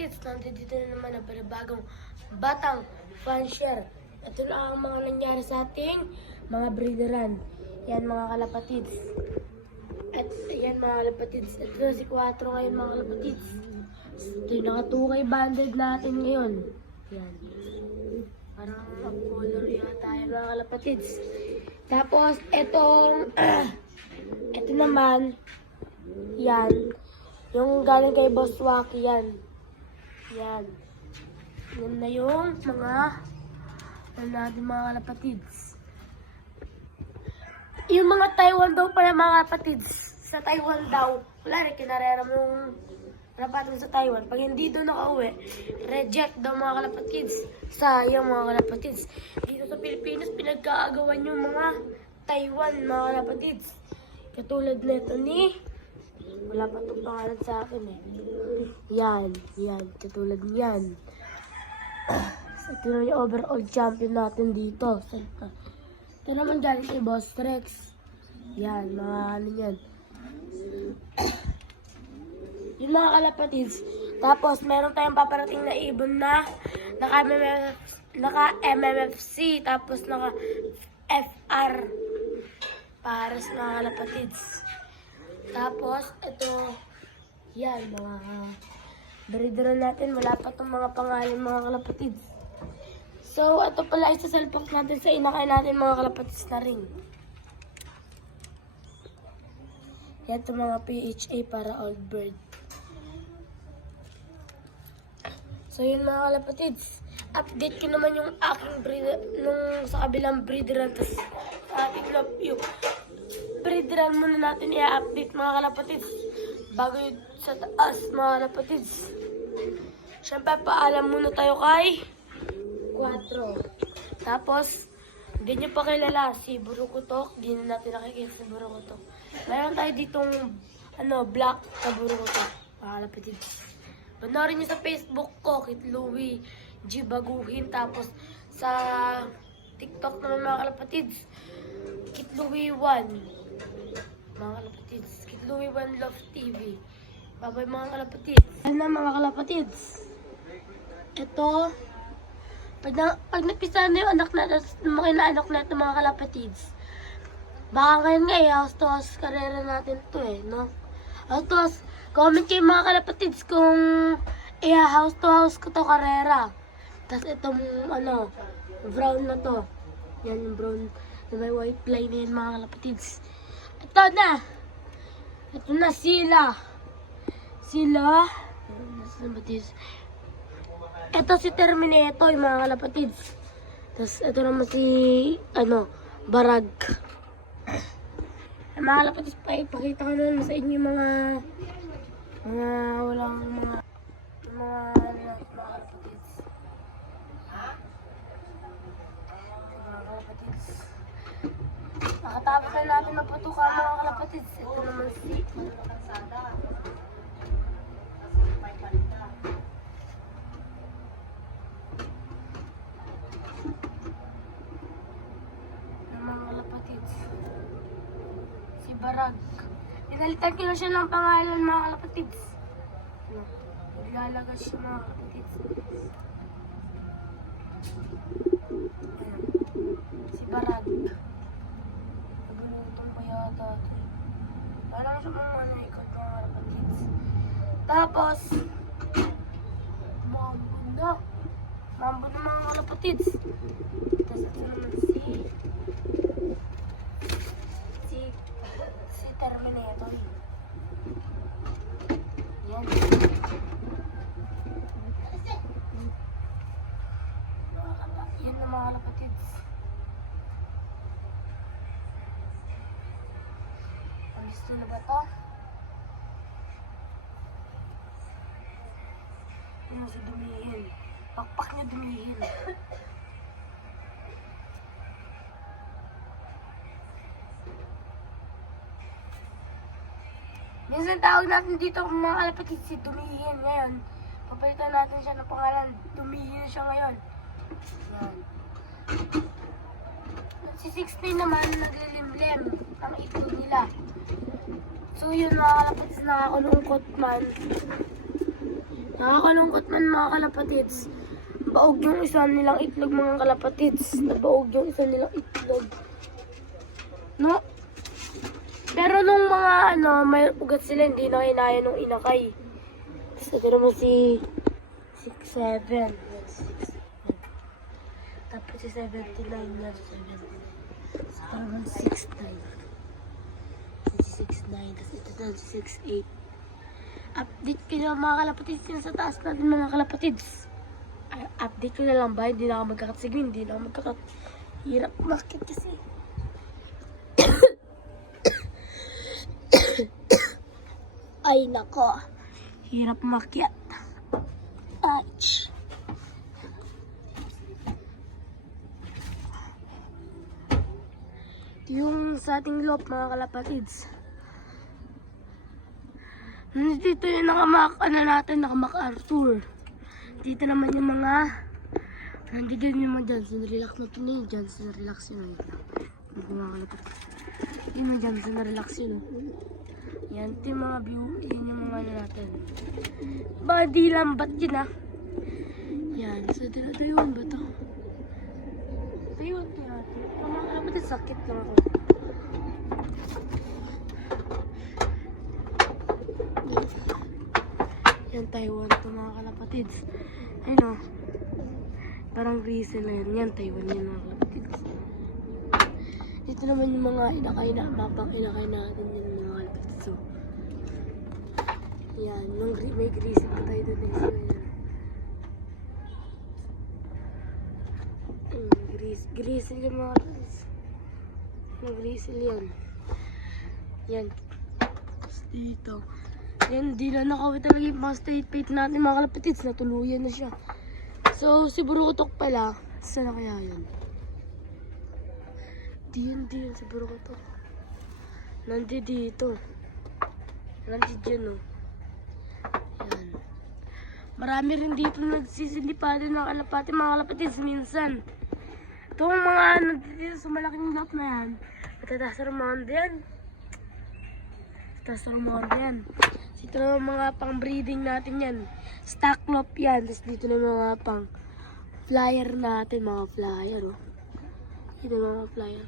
kalapatids, nandito na naman ang panibagong batang fanshare. Ito na ang mga nangyari sa ating mga breederan. Yan mga kalapatids. At yan mga kalapatids. Ito si 4 ngayon mga kalapatids. Ito yung nakatukay banded natin ngayon. Yan. Parang ang color yata yung mga kalapatids. Tapos, itong, ito naman, yan. Yung galing kay Boss Waki, yan. Yan. Yan na yung mga, ano mga kalapatids. Yung mga Taiwan daw pala mga kapatids. Sa Taiwan daw, wala rin kinarera mo yung kalapatid sa Taiwan. Pag hindi doon nakauwi, reject daw mga kalapatids. Sayang mga kalapatids. Dito sa Pilipinas, pinagkaagawan yung mga Taiwan mga kalapatids. Katulad nito ni, wala pa itong pangalan sa akin eh. Yan, yan, katulad niyan. Ito na yung overall champion natin dito. Ito naman galing kay Boss Rex. Yan, mga ano yan. yung mga kalapatids. Tapos, meron tayong paparating na ibon na naka, MMF, naka MMFC. Tapos, naka FR. Para sa mga kalapatids. Tapos, ito, yan, mga breeder natin. Wala pa itong mga pangalan mga kalapatids. So, ito pala isa salpak natin sa inakay natin mga kalapatids na. Yan ito mga PHA para old bird. So, yun mga kalapatids. Update ko naman yung aking breeder, nung sa kabilang breederan, tapos sa ating love you. Breederan muna natin i-update mga kalapatids. Bago yun sa taas mga kalapatids. Siyempre, paalam muna tayo kay 4. Tapos, hindi nyo pa kilala si Burukutok. Hindi na natin nakikita si Burukutok. Meron tayo ditong ano, black na Burukutok. Makalapitid. Panoorin nyo sa Facebook ko, Kit Louie G. Baguhin. Tapos, sa TikTok naman mga kalapatids, Kit Louie 1. Mga kalapatids, Kit Louie 1 Love TV. Babay mga kalapatids. Yan na mga kalapatids. Ito, pag, na, pag napisa na yung anak na, lumaki na anak natin mga kalapatids, baka ngayon nga eh, house to house karera natin to eh, no? House to house, comment kayo mga kalapatids kung eh, house to house ko to karera. Tapos itong, ano, brown na to. Yan yung brown may white line na yan mga kalapatids. Ito na! Ito na sila. Sila. Ito si Terminator, mga kalapatids. Tapos ito naman si, ano, Barag. Mga kalapatids, pa ipakita ko naman sa inyo mga, mga walang mga, mga, ano, mga kalapatids. Mga kalapatids. Nakatapos na natin magpatuka mga kalapatids. Ito naman si. Si Barag. Pinalitan ko na siya ng pangalan mga kalapatids. Naglalagay siya mga kalapatids. Ano? Si Barag. Nabulutong pa yata. ito. Siya mga ano ikot mga kalapatids. Tapos, mambo na. Mambo na mga kalapatids. Tapos ito naman si si Terminator. Yan. Mga kala- Yan na mga kalapatids. Gusto na ba to? Ano si dumihin? Pakpak niya dumihin. Minsan tawag natin dito kung mga kalapatid si Dumihin ngayon. Papalitan natin siya ng pangalan. Dumihin siya ngayon. Yan. Si 16 naman naglilimlim ang ito nila. So yun mga kalapatid nakakulungkot man. Nakakalungkot man mga kalapatids. Baog yung isa nilang itlog mga kalapatids. Nabaog yung isa nilang itlog. No? Pero nung mga ano, may ugat sila, hindi na kinaya nung inakay. Tapos ito naman si 6'7". Tapos si 79 na 7. So, parang 6'9". Si 6'9". Tapos ito na si 6'8". Update na mga kalapatids yun sa taas natin mga kalapatids. Update ko na lang ba? Hindi na ako magkakat. Sige, hindi na ako magkakat. Hirap market kasi. Ay, nako. Hirap makyat. Ouch. Yung sa ating loob, mga kalapatids. Dito yung nakamak, ano natin, nakamak Arthur. Dito naman yung mga, nandito yung mga Johnson, relax na ito na yung Johnson, relax yun. Wait lang. Hindi ko makakalapat. Yung mga Johnson, relax yun. oh. Yan, ito yung mga view, yun yung mga ano natin. Body lambat yun ah. Yan, so tinatayuan ba to? Tayuan ko natin. Ang mga kapatid, sakit lang ako. Yan, Taiwan to mga kalapatids. Ayun o. Parang reason na yan. Yan, Taiwan yan mga kalapatids. Ito naman yung mga inakay na, mapang inakay natin yan mga kalapatids. So, yan, nung may greasy pa tayo doon eh. So, yan. Mm, gris, grizzle yung mga kalapatids. Grizzle yan. Yan. Tapos dito. Yan, di na nakawit talaga yung mga state plate natin mga kalapatids. Natuluyan na siya. So, si Burukutok pala. Saan na kaya yun? Di yun, di yun si Burukutok. Nandi dito. Nandi dyan, oh. Yan. Marami rin dito nagsisilipado ng kalapati, mga kalapatids minsan. Itong mga ano dito sa malaking lot na yan. Matataas rumanda yan. Rumanda yan. Dito na mga pang breeding natin yan. Stock loop yan. Tapos dito na mga pang flyer natin. Mga flyer, oh. Dito mga flyer.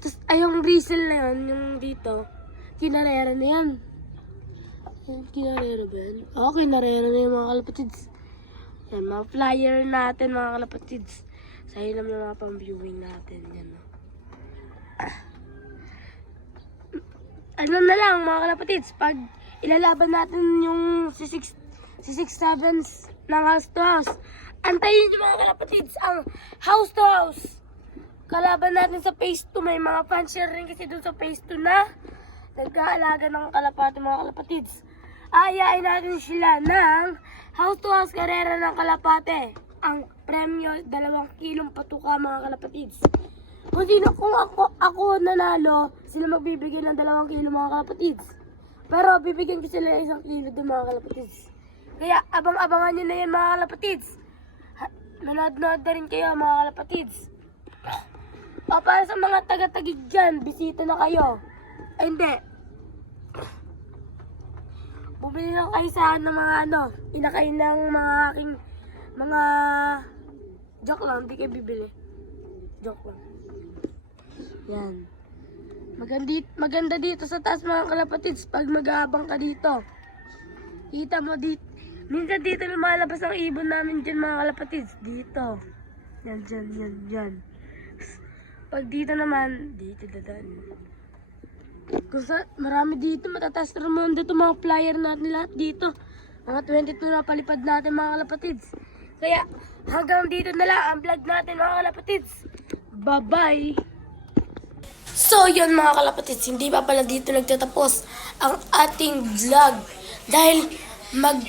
Tapos ay bristle na yan, yung dito. Kinarera na yan. Yan, kinarera ba yan? Oo, kinarera na yung mga kalapatids. Yan, mga flyer natin, mga kalapatids. Sa ilam yung mga pang viewing natin. Yan, oh. Ano na lang mga kalapatids, pag ilalaban natin yung si 6 si 6 sevens ng house to house, antayin nyo mga kalapatids ang house to house. Kalaban natin sa phase 2, may mga fans share rin kasi dun sa phase 2 na nagkaalaga ng kalapati mga kalapatids. Ayain natin sila ng house to house karera ng kalapate. Ang premyo, dalawang kilong patuka mga kalapatids. Kung sino, kung ako, ako nanalo, sila magbibigay ng dalawang kilo mga kalapatids. Pero bibigyan ko sila ng isang kilo din mga kalapatids. Kaya abang-abangan nyo na yan mga kalapatids. Manood-nood na rin kayo mga kalapatids. O para sa mga taga-tagig dyan, bisita na kayo. Ay hindi. Bumili lang kayo sa ng mga ano, inakay ng mga aking mga joke lang, hindi kayo bibili. Joke lang. Yan. Maganda, maganda dito sa taas mga kalapatids pag mag-aabang ka dito. Kita mo dito. Minsan dito lumalabas ang ibon namin dyan mga kalapatids. Dito. Yan, dyan, yan, dyan. Pag dito naman, dito dadaan. Kung sa, marami dito, matataas na naman dito mga flyer natin lahat dito. Mga 22 na palipad natin mga kalapatids. Kaya hanggang dito na lang ang vlog natin mga kalapatids. Bye-bye! So yun mga kalapatids, hindi pa pala dito nagtatapos ang ating vlog. Dahil mag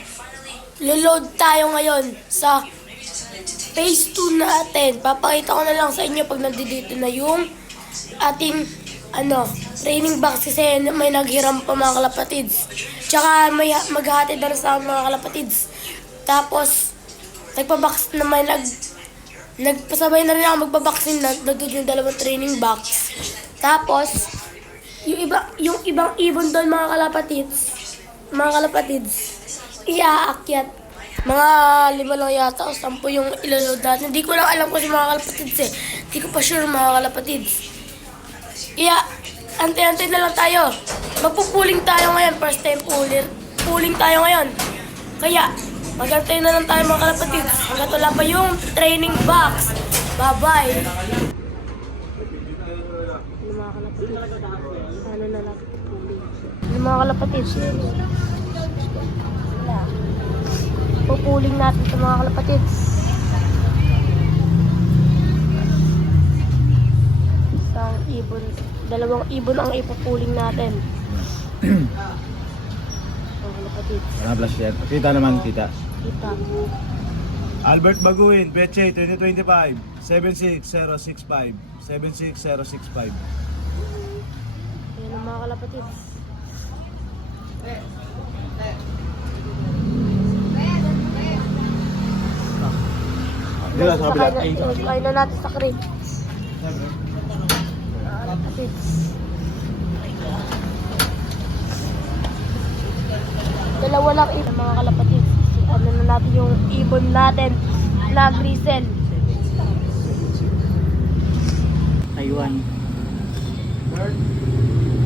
load tayo ngayon sa phase 2 natin. Papakita ko na lang sa inyo pag nandito na yung ating ano, training box kasi may naghiram pa mga kalapatids. Tsaka may maghahatid na sa mga kalapatids. Tapos, nagpa-box na may nag nagpasabay na rin ako magpa-boxing na nandun yung dalawang training box. Tapos, yung iba yung ibang ibon doon mga kalapatids, mga kalapatids, iaakyat. Mga lima lang yata o sampu yung iloload natin. Hindi ko lang alam kasi mga kalapatids eh. Hindi ko pa sure mga kalapatids. Iya, ante-ante na lang tayo. Magpupuling tayo ngayon. First time pulir. Puling tayo ngayon. Kaya, magantay na lang tayo mga kalapatids. Hanggat wala pa yung training box. Bye-bye. Yung mga kalapatids. Ano na lang. Yung mga kalapatids. Wala. Pupuling natin ito mga kalapatids. Isang ibon. Dalawang ibon ang ipupuling natin. Mga kalapatids. Mga plus yan. Kita naman, kita. Kita. Albert Baguin, Beche, 2025, 76065. 76065. Mga kalapatids. Di ba, sa kabila? Na, sakay na natin sa crate. Mga kalapatids. Dalawa lang ito mga kalapatids. Ano na natin yung ibon natin na grisel. Taiwan. Ah,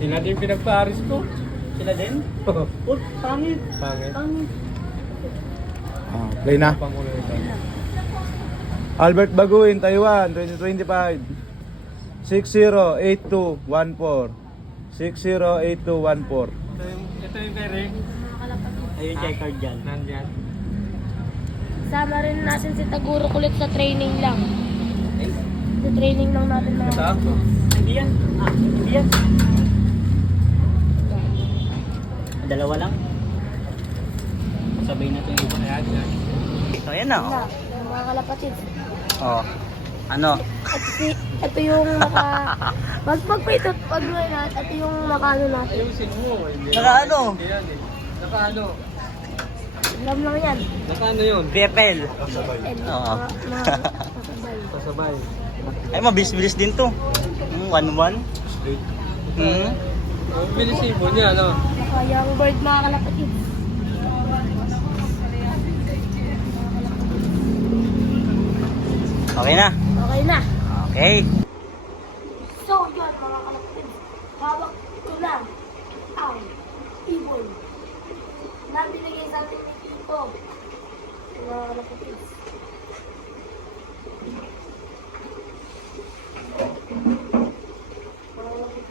Sila din pinagparis ko. Sila din? Oh, pangit. Pangit. Pangit. Ah, play na. Albert Baguin, Taiwan, 2025. 608214. 608214. Ito yung, ito yung kay Rick. Ayun, checkered dyan. Nandyan. Sama rin natin si Taguro kulit sa training lang. Sa training lang natin mga Ito. Hindi yan. Ah, hindi yan. Dalawa lang. Sabay na ito yung iba. Ayan, yan. Ito, yan na. yung mga kalapatids. Oh. Ano? Ito, si, ito yung maka... Wag magpitot, wag mo yan. Ito yung makaano natin. Ayusin mo. Hindi. Naka ano? Hindi yan eh. Naka ano? Alam lang yan. Naka ano yun? BFL. And, Oo. kasabay. Kasabay. Ay, mabilis-bilis din to. Hmm, one-one. Hmm. Oh, binisibo niya, ano? Saka yung bird mga kalapatids. Okay na. Okay. So, yun mga kalapatids. Hawak ko na ang ibon na binigay sa atin ni Tito. Mga kalapatids.